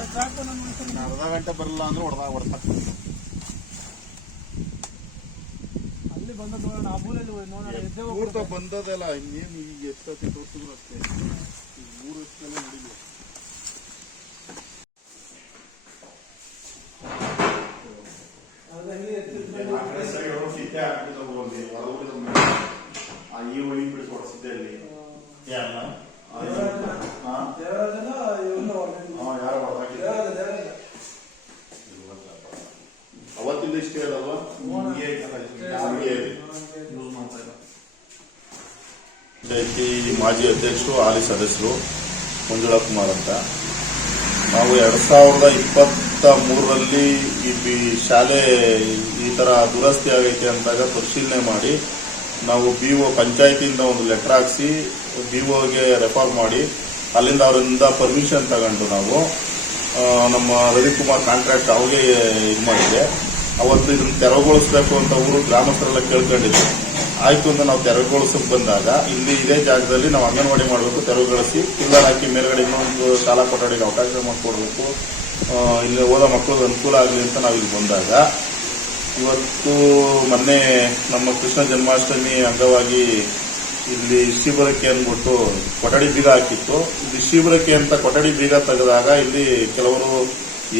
ಅರ್ಧ ಗಂಟೆ ಬರಲ್ಲ ಅಂದ್ರೆ ಹೊಡ್ತಾ ಅಲ್ಲಿ ಬಂದದ್ದು ಆ ಮೂಲೆಯಲ್ಲಿ ನೋಡ್ತಾ ಬಂದದಲ್ಲ. ಇನ್ನೇನು ಈಗ ಎಷ್ಟೊತ್ತಿ ತೋರಿಸಿದ್ರು ಅಷ್ಟೇ. 3 ವರ್ಷದಲ್ಲೇ ನೋಡಿದ್ವಿ. ಈ ಒಳಿ ಬಿಡಿಸ್ಕೊಡಿಸಿದ್ದೆ ಅಲ್ಲಿ ಯಾರು ಅವತ್ತಿಂದ ಇಷ್ಟೇ ಅದಲ್ವಾ? ಪಂಚಾಯತಿ ಮಾಜಿ ಅಧ್ಯಕ್ಷರು ಹಾಲಿ ಸದಸ್ಯರು ಮಂಜುಳಾ ಕುಮಾರ್ ಅಂತ. ನಾವು 2023ರಲ್ಲಿ ಈ ಶಾಲೆ ಈ ತರ ದುರಸ್ತಿ ಆಗೈತೆ ಅಂದಾಗ ಪರಿಶೀಲನೆ ಮಾಡಿ ನಾವು BO ಪಂಚಾಯತಿಯಿಂದ ಒಂದು ಲೆಟರ್ ಹಾಕಿಸಿ BOಗೆ ರೆಫರ್ ಮಾಡಿ ಅಲ್ಲಿಂದ ಅವರಿಂದ ಪರ್ಮಿಷನ್ ತಗೊಂಡು ನಾವು ನಮ್ಮ ರವಿಕುಮಾರ್ ಕಾಂಟ್ರಾಕ್ಟ್ ಅವ್ರಿಗೆ ಇದು ಮಾಡಿದೆ. ಅವತ್ತು ಇದನ್ನ ತೆರವುಗೊಳಿಸಬೇಕು ಅಂತ ಊರು ಗ್ರಾಮಸ್ಥರೆಲ್ಲ ಕೇಳ್ಕೊಂಡಿದ್ರು. ಆಯ್ತು ಅಂತ ನಾವು ತೆರವುಗೊಳಿಸಕ್ ಬಂದಾಗ ಇಲ್ಲಿ ಇದೇ ಜಾಗದಲ್ಲಿ ನಾವು ಅಂಗನವಾಡಿ ಮಾಡಬೇಕು, ತೆರವುಗೊಳಿಸಿ ಪಿಲ್ಲರ್ ಹಾಕಿ ಮೇಲ್ಗಡೆ ಇನ್ನೊಂದು ಶಾಲಾ ಕೊಠಡಿಗೆ ಅವಕಾಶ ಮಾಡಿಕೊಡ್ಬೇಕು, ಇಲ್ಲಿ ಓದೋ ಮಕ್ಕಳಿಗೆ ಅನುಕೂಲ ಆಗಲಿ ಅಂತ ನಾವು ಇಲ್ಲಿ ಬಂದಾಗ ಇವತ್ತು ಮೊನ್ನೆ ನಮ್ಮ ಕೃಷ್ಣ ಜನ್ಮಾಷ್ಟಮಿ ಅಂಗವಾಗಿ ಇಲ್ಲಿ ಶಿಬಿರಕ್ಕೆ ಅಂದ್ಬಿಟ್ಟು ಕೊಠಡಿ ಬೀಗ ಹಾಕಿತ್ತು. ಇಲ್ಲಿ ಶಿಬಿರಕ್ಕೆ ಅಂತ ಕೊಠಡಿ ಬೀಗ ತೆಗೆದಾಗ ಇಲ್ಲಿ ಕೆಲವರು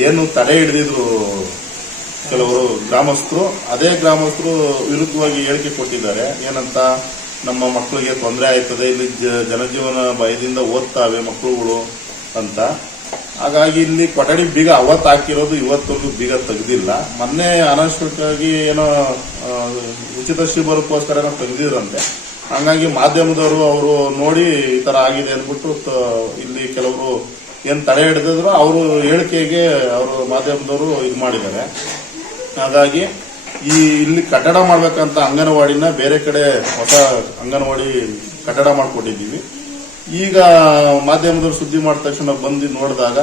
ಏನು ತಡೆ ಹಿಡಿದಿದ್ರು ಕೆಲವರು ಗ್ರಾಮಸ್ಥರು. ಅದೇ ಗ್ರಾಮಸ್ಥರು ವಿರುದ್ಧವಾಗಿ ಹೇಳಿಕೆ ಕೊಟ್ಟಿದ್ದಾರೆ. ಏನಂತ, ನಮ್ಮ ಮಕ್ಕಳಿಗೆ ತೊಂದರೆ ಆಯ್ತದೆ, ಇಲ್ಲಿ ಜನಜೀವನ ಭಯದಿಂದ ಓದ್ತಾವೆ ಮಕ್ಕಳುಗಳು ಅಂತ. ಹಾಗಾಗಿ ಇಲ್ಲಿ ಕೊಠಡಿ ಬೀಗ ಅವತ್ತು ಹಾಕಿರೋದು ಇವತ್ತೊಂದು ಬೀಗ ತೆಗೆದಿಲ್ಲ. ಮೊನ್ನೆ ಅನವಶ್ಯಕವಾಗಿ ಏನೋ ಉಚಿತ ಶಿಬಿರಕ್ಕೋಸ್ಕರ ಏನೋ ತೆಗೆದಿದ್ರಂತೆ. ಹಂಗಾಗಿ ಮಾಧ್ಯಮದವರು ಅವರು ನೋಡಿ ಈ ತರ ಆಗಿದೆ ಅಂದ್ಬಿಟ್ಟು ಇಲ್ಲಿ ಕೆಲವರು ಏನ್ ತಡೆ ಹಿಡಿದಿದ್ರು ಅವರು ಹೇಳಿಕೆಗೆ ಅವರು ಮಾಧ್ಯಮದವರು ಇದು ಮಾಡಿದ್ದಾರೆ. ಹಾಗಾಗಿ ಇಲ್ಲಿ ಕಟ್ಟಡ ಮಾಡ್ಬೇಕಂತ ಅಂಗನವಾಡಿನ ಬೇರೆ ಕಡೆ ಹೊಸ ಅಂಗನವಾಡಿ ಕಟ್ಟಡ ಮಾಡಿಕೊಟ್ಟಿದ್ದೀವಿ. ಈಗ ಮಾಧ್ಯಮದವರು ಸುದ್ದಿ ಮಾಡಿದ ತಕ್ಷಣ ಬಂದು ನೋಡಿದಾಗ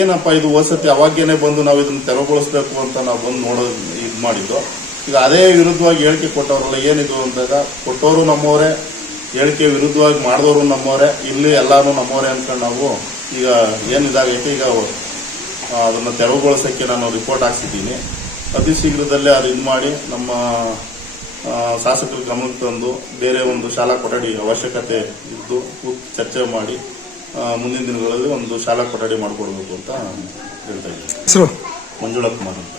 ಏನಪ್ಪಾ ಇದು ವಸತಿ ಅವಾಗೇನೆ ಬಂದು ನಾವು ಇದನ್ನು ತೆರವುಗೊಳಿಸಬೇಕು ಅಂತ ನಾವು ಬಂದು ಇದು ಮಾಡಿದ್ದು. ಈಗ ಅದೇ ವಿರುದ್ಧವಾಗಿ ಹೇಳಿಕೆ ಕೊಟ್ಟವರಲ್ಲ, ಏನಿದು ಅಂದಾಗ ಕೊಟ್ಟವರು ನಮ್ಮವರೇ, ಹೇಳಿಕೆ ವಿರುದ್ಧವಾಗಿ ಮಾಡಿದವರು ನಮ್ಮವರೇ, ಇಲ್ಲಿ ಎಲ್ಲಾನು ನಮ್ಮವರೇ ಅನ್ಕೊಂಡು ನಾವು ಈಗ ಏನಿದಾಗೈತೆ ಈಗ ಅದನ್ನು ತೆರವುಗೊಳಿಸಕ್ಕೆ ನಾನು ರಿಪೋರ್ಟ್ ಹಾಕ್ಸಿದ್ದೀನಿ. ಅತಿ ಶೀಘ್ರದಲ್ಲೇ ಅದು ಇದು ಮಾಡಿ ನಮ್ಮ ಶಾಸಕರ ಗಮನಕ್ಕೆ ತಂದು ಬೇರೆ ಒಂದು ಶಾಲಾ ಕೊಠಡಿ ಅವಶ್ಯಕತೆ ಇದ್ದು ಚರ್ಚೆ ಮಾಡಿ ಮುಂದಿನ ದಿನಗಳಲ್ಲಿ ಒಂದು ಶಾಲಾ ಕೊಠಡಿ ಮಾಡಿಕೊಡ್ಬೇಕು ಅಂತ ಹೇಳ್ತಾ ಇದ್ದೀನಿ. ಮಂಜುಳಾ ಕುಮಾರ್ ಅಂತ.